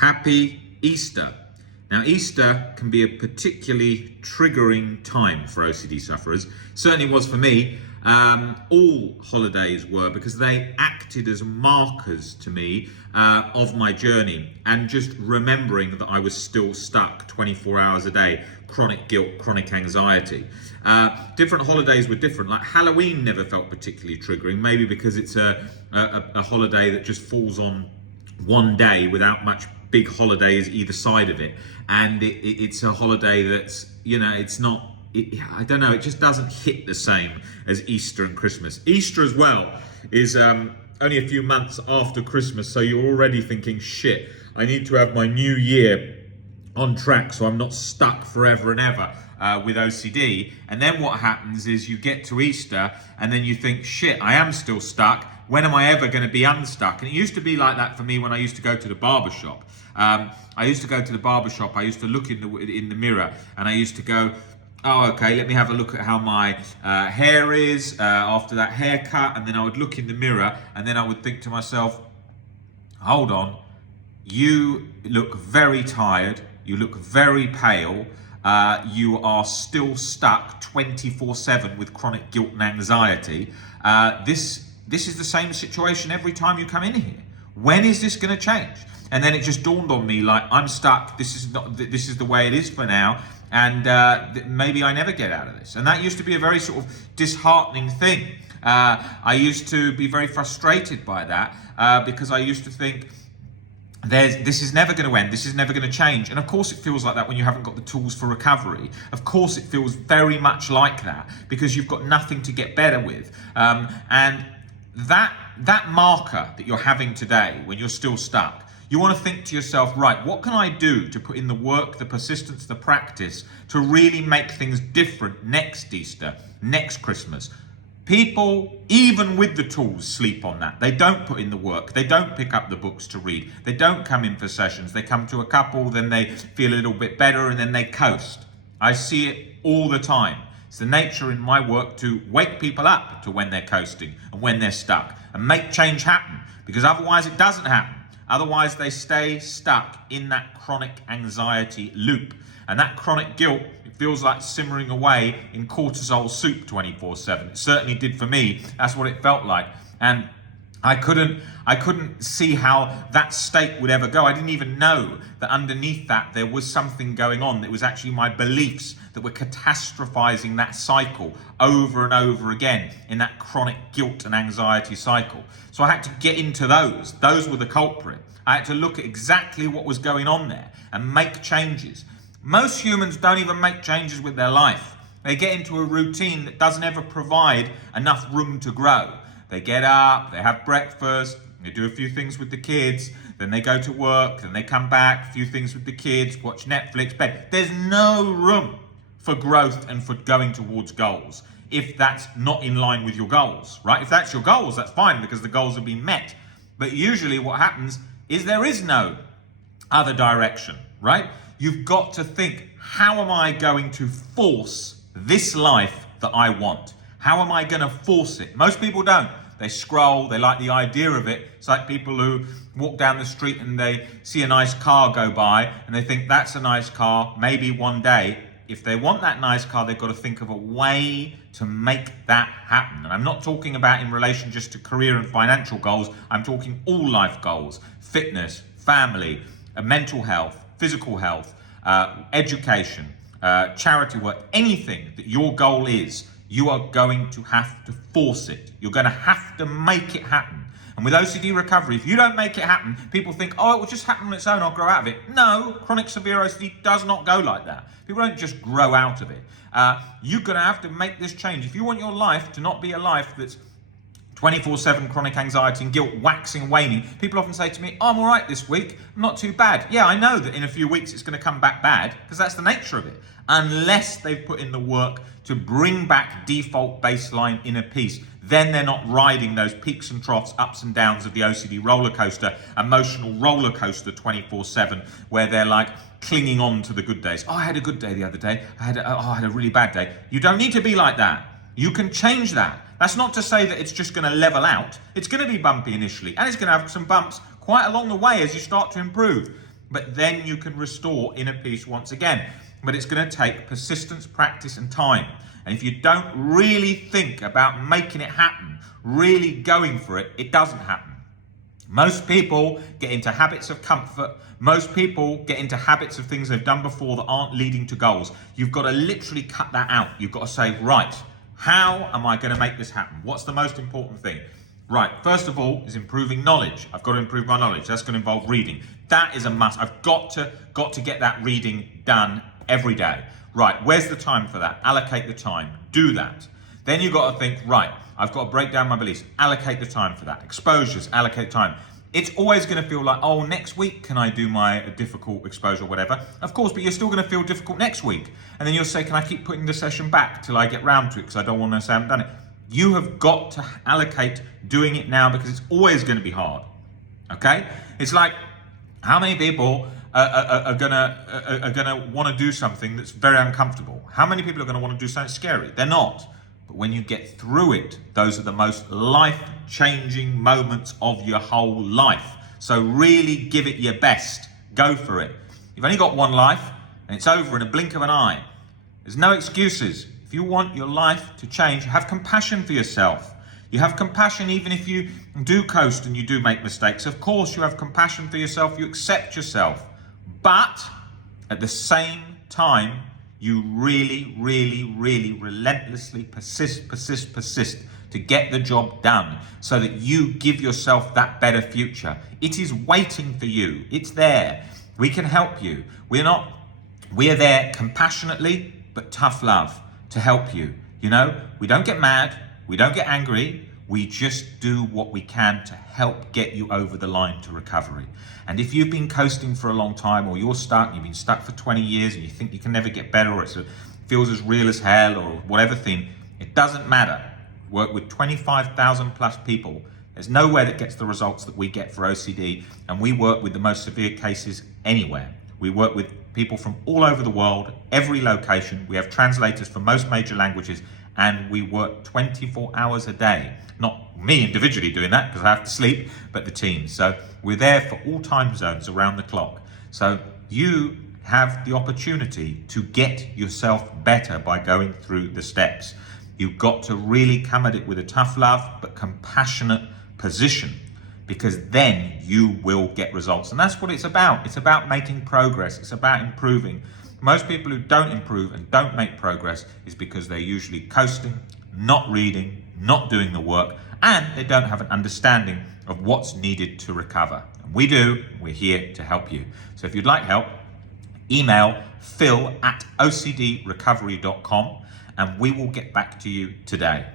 Happy Easter. Now, Easter can be a particularly triggering time for OCD sufferers. Certainly was for me. All holidays were, because they acted as markers to me of my journey, and just remembering that I was still stuck 24 hours a day, chronic guilt, chronic anxiety. Different holidays were different. Like Halloween never felt particularly triggering, maybe because it's a holiday that just falls on one day without much big holidays either side of it, and it's a holiday that's, it's not, I don't know, it just doesn't hit the same as Easter and Christmas. Easter as well is only a few months after Christmas, so you're already thinking, shit, I need to have my new year on track so I'm not stuck forever and ever with OCD. And then what happens is you get to Easter and then you think, shit, I am still stuck. When am I ever going to be unstuck? And it used to be like that for me when I used to go to the barber shop. I used to go to the barber shop, I used to look in the mirror, and I used to go, oh, okay, let me have a look at how my hair is after that haircut. And then I would look in the mirror and then I would think to myself, hold on, you look very tired, you look very pale, you are still stuck 24/7 with chronic guilt and anxiety. This is the same situation every time you come in here. When is this going to change? And then it just dawned on me, like, I'm stuck. This is the way it is for now, and maybe I never get out of this. And that used to be a very sort of disheartening thing. I used to be very frustrated by that because I used to think, this is never going to end, this is never going to change. And of course it feels like that when you haven't got the tools for recovery. Of course it feels very much like that because you've got nothing to get better with. And that marker that you're having today when you're still stuck, you want to think to yourself, right, what can I do to put in the work, the persistence, the practice to really make things different next Easter, next Christmas? People, even with the tools, sleep on that. They don't put in the work. They don't pick up the books to read. They don't come in for sessions. They come to a couple, then they feel a little bit better, and then they coast. I see it all the time. It's the nature in my work to wake people up to when they're coasting and when they're stuck and make change happen, because otherwise it doesn't happen. Otherwise they stay stuck in that chronic anxiety loop. And that chronic guilt, it feels like simmering away in cortisol soup 24/7. It certainly did for me. That's what it felt like. And I couldn't see how that state would ever go. I didn't even know that underneath that there was something going on. It was actually my beliefs that were catastrophizing that cycle over and over again in that chronic guilt and anxiety cycle. So I had to get into those. Those were the culprit. I had to look at exactly what was going on there and make changes. Most humans don't even make changes with their life. They get into a routine that doesn't ever provide enough room to grow. They get up, they have breakfast, they do a few things with the kids, then they go to work, then they come back, a few things with the kids, watch Netflix, bed. There's no room for growth and for going towards goals if that's not in line with your goals, right? If that's your goals, that's fine because the goals have been met. But usually what happens is there is no other direction, right? You've got to think, how am I going to force this life that I want? How am I going to force it? Most people don't. They scroll, they like the idea of it. It's like people who walk down the street and they see a nice car go by and they think that's a nice car, maybe one day. If they want that nice car, they've got to think of a way to make that happen. And I'm not talking about in relation just to career and financial goals. I'm talking all life goals, fitness, family, mental health, physical health, education, charity work, anything that your goal is. You are going to have to force it. You're going to have to make it happen. And with OCD recovery, if you don't make it happen, people think, oh, it will just happen on its own, I'll grow out of it. No, chronic severe OCD does not go like that. People don't just grow out of it. You're going to have to make this change. If you want your life to not be a life that's 24/7 chronic anxiety and guilt waxing and waning. People often say to me, oh, I'm all right this week, I'm not too bad. Yeah, I know that in a few weeks it's going to come back bad because that's the nature of it. Unless they've put in the work to bring back default baseline inner peace, then they're not riding those peaks and troughs, ups and downs of the OCD roller coaster, emotional roller coaster 24/7, where they're like clinging on to the good days. Oh, I had a good day the other day. I had a really bad day. You don't need to be like that. You can change that. That's not to say that it's just going to level out. It's going to be bumpy initially, and it's going to have some bumps quite along the way as you start to improve. but then you can restore inner peace once again. But it's going to take persistence, practice, and time. And if you don't really think about making it happen, really going for it, it doesn't happen. Most people get into habits of comfort. Most people get into habits of things they've done before that aren't leading to goals. You've got to literally cut that out. You've got to say, right, how am I going to make this happen? What's the most important thing? Right, first of all is improving knowledge. I've got to improve my knowledge. That's going to involve reading. That is a must. I've got to get that reading done every day. Right, where's the time for that? Allocate the time. Do that. Then you've got to think, right, I've got to break down my beliefs. Allocate the time for that. Exposures, allocate time. It's always going to feel like, oh, next week can I do my difficult exposure or whatever? Of course, but you're still going to feel difficult next week. And then you'll say, can I keep putting the session back till I get round to it because I don't want to say I haven't done it. You have got to allocate doing it now because it's always going to be hard. Okay? It's like, how many people are gonna want to do something that's very uncomfortable? How many people are going to want to do something scary? They're not. But when you get through it, those are the most life-changing moments of your whole life. So really give it your best. Go for it. You've only got one life, and it's over in a blink of an eye. There's no excuses. If you want your life to change, have compassion for yourself. You have compassion even if you do coast and you do make mistakes. Of course, you have compassion for yourself. You accept yourself. But at the same time, you really, really, really relentlessly persist to get the job done so that you give yourself that better future. It is waiting for you. It's there. We can help you. We're there compassionately, but tough love to help you. You know, we don't get mad. We don't get angry. We just do what we can to help get you over the line to recovery. And if you've been coasting for a long time, or you're stuck, you've been stuck for 20 years and you think you can never get better, or it feels as real as hell, or whatever thing, it doesn't matter. Work with 25,000 plus people. There's nowhere that gets the results that we get for OCD, and we work with the most severe cases anywhere. We work with people from all over the world, every location. We have translators for most major languages, and we work 24 hours a day. Not me individually doing that because I have to sleep, but the team. So we're there for all time zones around the clock. So you have the opportunity to get yourself better by going through the steps. You've got to really come at it with a tough love but compassionate position, because then you will get results. And that's what it's about. It's about making progress. It's about improving. Most people who don't improve and don't make progress is because they're usually coasting, not reading, not doing the work, and they don't have an understanding of what's needed to recover. And we do. We're here to help you. So if you'd like help, email phil@ocdrecovery.com and we will get back to you today.